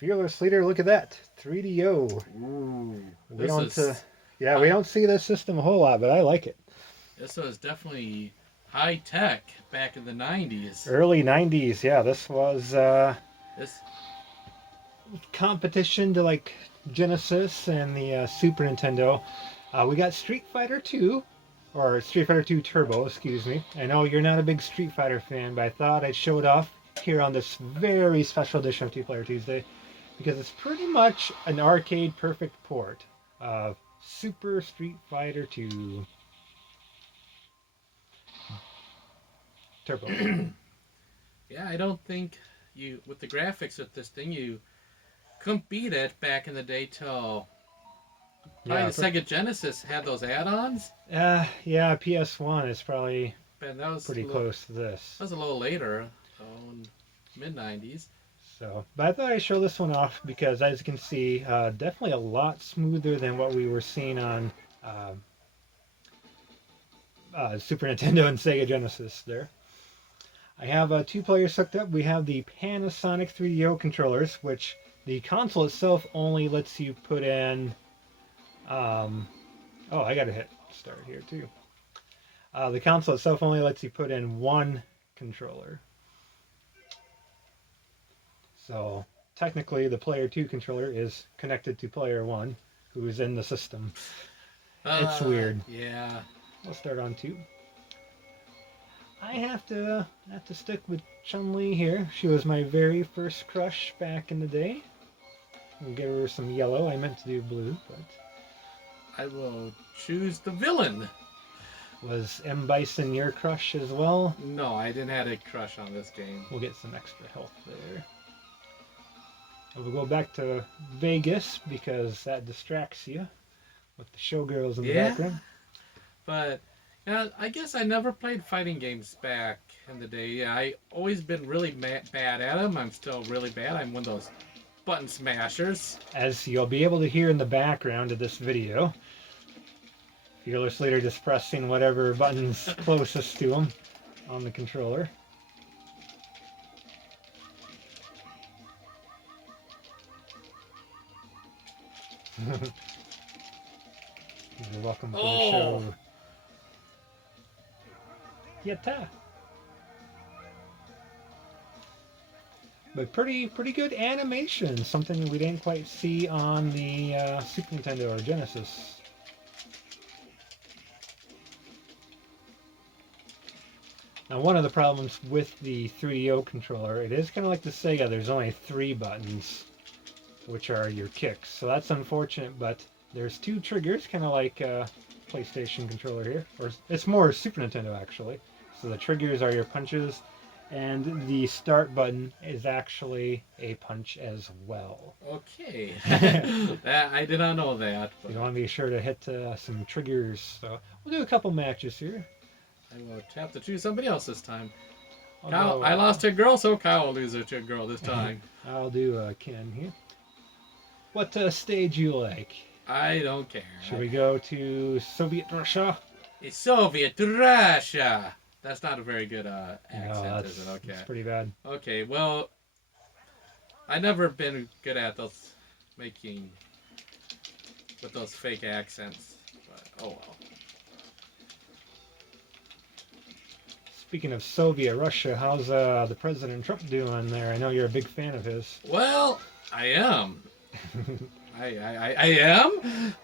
Fearless Leader, look at that. 3DO. Ooh, We this don't, is yeah, we high. don't see this system a whole lot, but I like it. This was definitely high tech back in the '90s. Early 90s, yeah, this was This, competition to like Genesis and the Super Nintendo. We got Street Fighter 2, or Street Fighter 2 Turbo, excuse me. I know you're not a big Street Fighter fan, but I thought I'd show it off here on this very special edition of Two Player Tuesday because it's pretty much an arcade perfect port of Super Street Fighter 2 Turbo. yeah, I don't think you with the graphics of this thing you couldn't beat it back in the day till probably Yeah, the Sega Genesis had those add-ons. yeah, PS1 is probably And pretty close to this. that was a little later, so in mid '90s. So, but I thought I'd show this one off because, as you can see, definitely a lot smoother than what we were seeing on uh, Super Nintendo and Sega Genesis there. I have two players hooked up. We have the Panasonic 3DO controllers, which the console itself only lets you put in. Oh, I got to hit start here too. The console itself only lets you put in one controller. So technically, the player 2 controller is connected to player 1, who is in the system. It's weird. Yeah. I'll start on 2. I have to stick with Chun-Li here. She was my very first crush back in the day. We'll give her some yellow. I meant to do blue, but I will choose the villain. was M. Bison your crush as well? No, I didn't have a crush on this game. We'll get some extra health there. And we'll go back to Vegas because that distracts you with the showgirls in the Yeah, background. but yeah, I guess I never played fighting games back in the day. Yeah, I always been really bad at them. I'm still really bad. I'm one of those button smashers. As you'll be able to hear in the background of this video, Fearless Leader just pressing whatever button's closest to him on the controller. You're welcome to the show. Yatta! But pretty good animation. Something we didn't quite see on the Super Nintendo or Genesis. Now, one of the problems with the 3DO controller, it is kind of like the Sega. There's only 3 buttons, which are your kicks. So that's unfortunate, but there's 2 triggers, kind of like a PlayStation controller here. Or it's more Super Nintendo, actually. So the triggers are your punches, and the start button is actually a punch as well. Okay, I did not know that. But You want to be sure to hit some triggers. So we'll do a couple matches here. I will have to choose somebody else this time. Although, Kyle, I lost to a girl, so Kyle will lose to a girl this time. I'll do Ken here. What stage you like? I don't care. Should we go to Soviet Russia? It's Soviet Russia. That's not a very good accent, No, is it? Okay. That's pretty bad. Okay, well, I've never been good at those making with those fake accents. But oh well. Speaking of Soviet Russia, how's the President Trump doing there? I know you're a big fan of his. Well, I am. I am.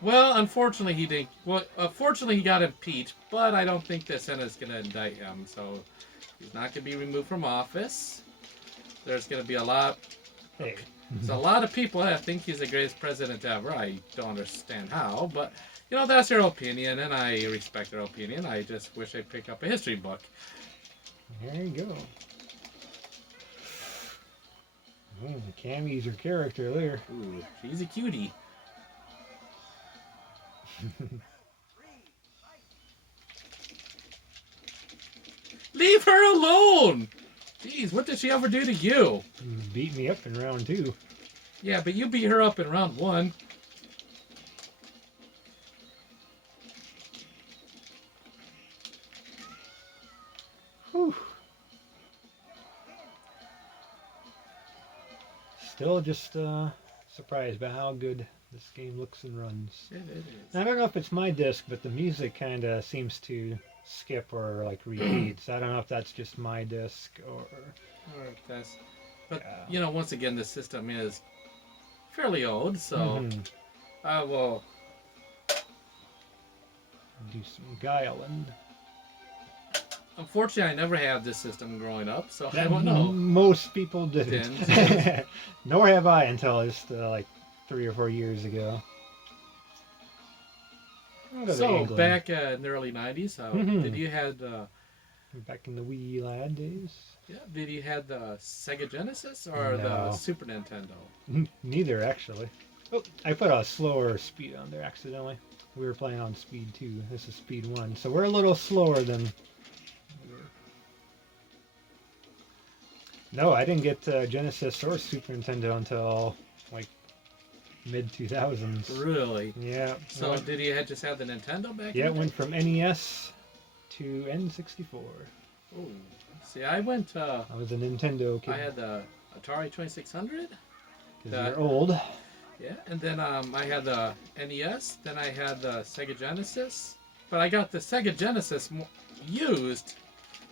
Well, unfortunately he didn't. Well, fortunately he got impeached, but I don't think the Senate's going to indict him, so he's not going to be removed from office. There's going to be a lot. Hey. There's a lot of people that think he's the greatest president ever. I don't understand how, but you know that's their opinion, and I respect their opinion. I just wish I'd pick up a history book. There you go. Cammy's your character there. Ooh, she's a cutie. Leave her alone! Jeez, what did she ever do to you? Beat me up in round 2. Yeah, but you beat her up in round 1. Whew. Still just surprised by how good this game looks and runs. It is. I don't know if it's my disc, but the music kind of seems to skip or like repeats. I don't know if that's just my disc or. Or if that's, but Yeah. you know, once again, the system is fairly old, so Mhm. I will. Do some Guiling. Unfortunately, I never had this system growing up, so I That don't know. most people didn't. Didn't. Nor have I until just like 3 or 4 years ago. I'll go to So England. back in the early '90s, did you had Back in the wee lad days. did you had the Sega Genesis or the No. Super Nintendo? Neither actually. Oh, I put a slower speed on there accidentally. We were playing on speed 2. This is speed 1, so we're a little slower than. we were. No, I didn't get Genesis or Super Nintendo until like mid 2000s. Really? Yeah. So did you just have the Nintendo back? Yeah, in it the went from NES to N64. Oh, see, I went. I was a Nintendo kid. I had the Atari 2600. Because you're old. Yeah, and then I had the NES. Then I had the Sega Genesis. But I got the Sega Genesis used,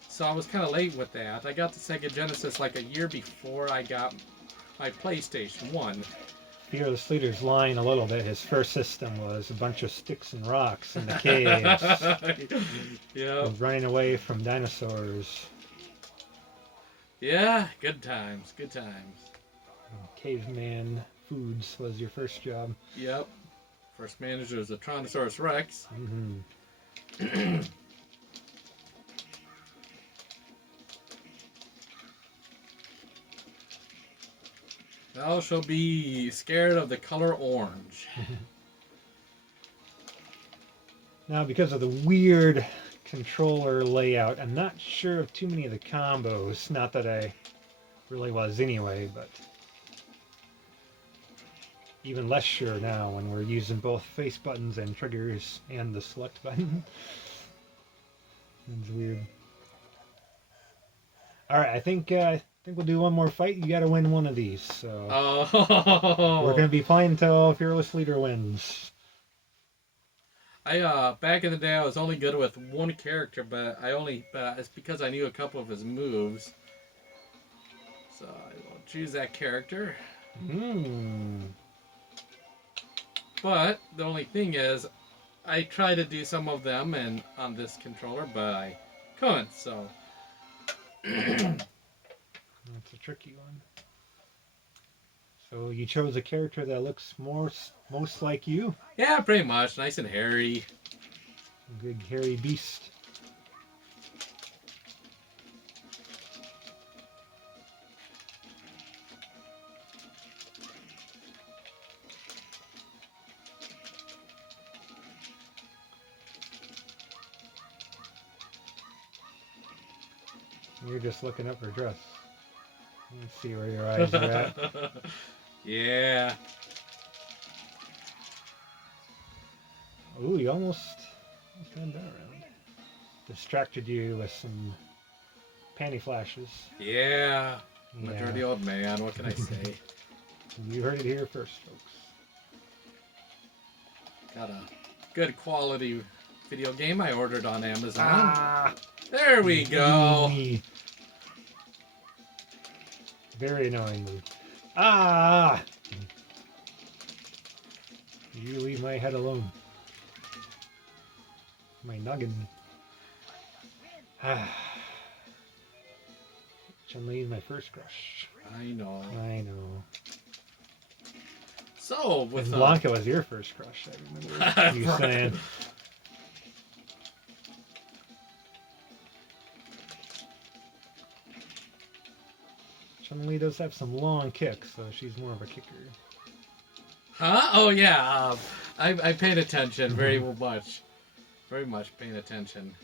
so I was kind of late with that. I got the Sega Genesis like a year before I got my PlayStation 1. Fearless Leader's lying a little bit. His first system was a bunch of sticks and rocks in the caves. Yeah. Running away from dinosaurs. Yeah, good times, good times. Caveman Foods was your first job. Yep. First manager was a Tyrannosaurus Rex. Mm-hmm. Thou shall be scared of the color orange. Now, because of the weird controller layout, I'm not sure of too many of the combos. Not that I really was anyway, but even less sure now when we're using both face buttons and triggers and the select button. It's weird. All right, I think we'll do one more fight. You got to win one of these. So we're gonna be playing until Fearless Leader wins. Back in the day I was only good with one character, but it's because I knew a couple of his moves. So I will choose that character. But the only thing is, I try to do some of them and on this controller, but I couldn't. So That's a tricky one. So you chose a character that looks most like you. yeah, pretty much nice and hairy. A big hairy beast. You're just looking up her dress. Let's see where your eyes are at. Yeah. Ooh, you almost had that around. Distracted you with some panty flashes. Yeah. I'm a Yeah. dirty old man. What can I say? You heard it here first, folks. Got a good quality video game I ordered on Amazon. Ah! There we go. Very annoying. Ah! You leave my head alone. My noggin. Ah. Chun-Li is my first crush. I know. I know. So And with Blanca was your first crush, I remember you saying. Chun-Li does have some long kicks, so she's more of a kicker. Huh? Oh yeah. I paid attention very much. Very much paying attention.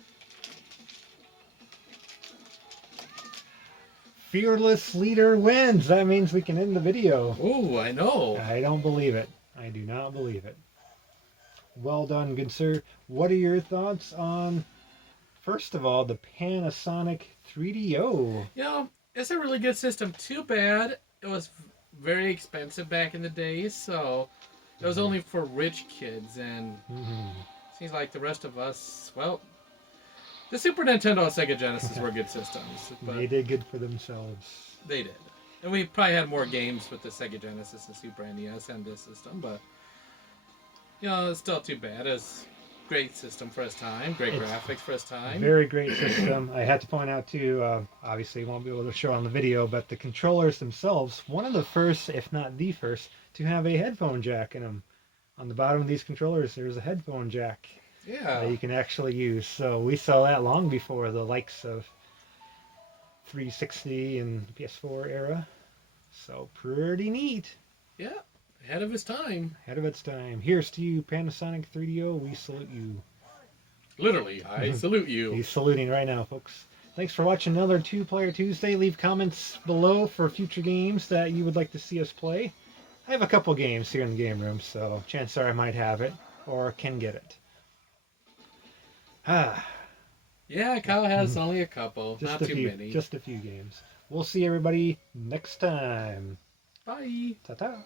Fearless Leader wins. That means we can end the video. Ooh, I know. I don't believe it. I do not believe it. Well done, good sir. What are your thoughts on, first of all, the Panasonic 3DO? You know, it's a really good system. Too bad it was very expensive back in the days, so it was only for rich kids, and seems like the rest of us, well, the Super Nintendo and Sega Genesis were good systems, but They did good for themselves. they did. And we probably had more games with the Sega Genesis and Super NES and this system, but it's still too bad. It's great system for its time, great It's graphics for its time. Very great system. I had to point out too, obviously won't be able to show on the video, but the controllers themselves, one of the first, if not the first, to have a headphone jack in them. On the bottom of these controllers, there's a headphone jack that you can actually use. So we saw that long before the likes of 360 and PS4 era. So pretty neat. Yeah, ahead of its time. Ahead of its time. Here's to you, Panasonic 3DO. We salute you. Literally, I salute you. He's saluting right now, folks. Thanks for watching another Two Player Tuesday. Leave comments below for future games that you would like to see us play. I have a couple games here in the game room, so chances are I might have it or can get it. Yeah, Kyle has only a couple, Just not a too few, many. Just a few games. We'll see everybody next time. Bye. Ta-ta.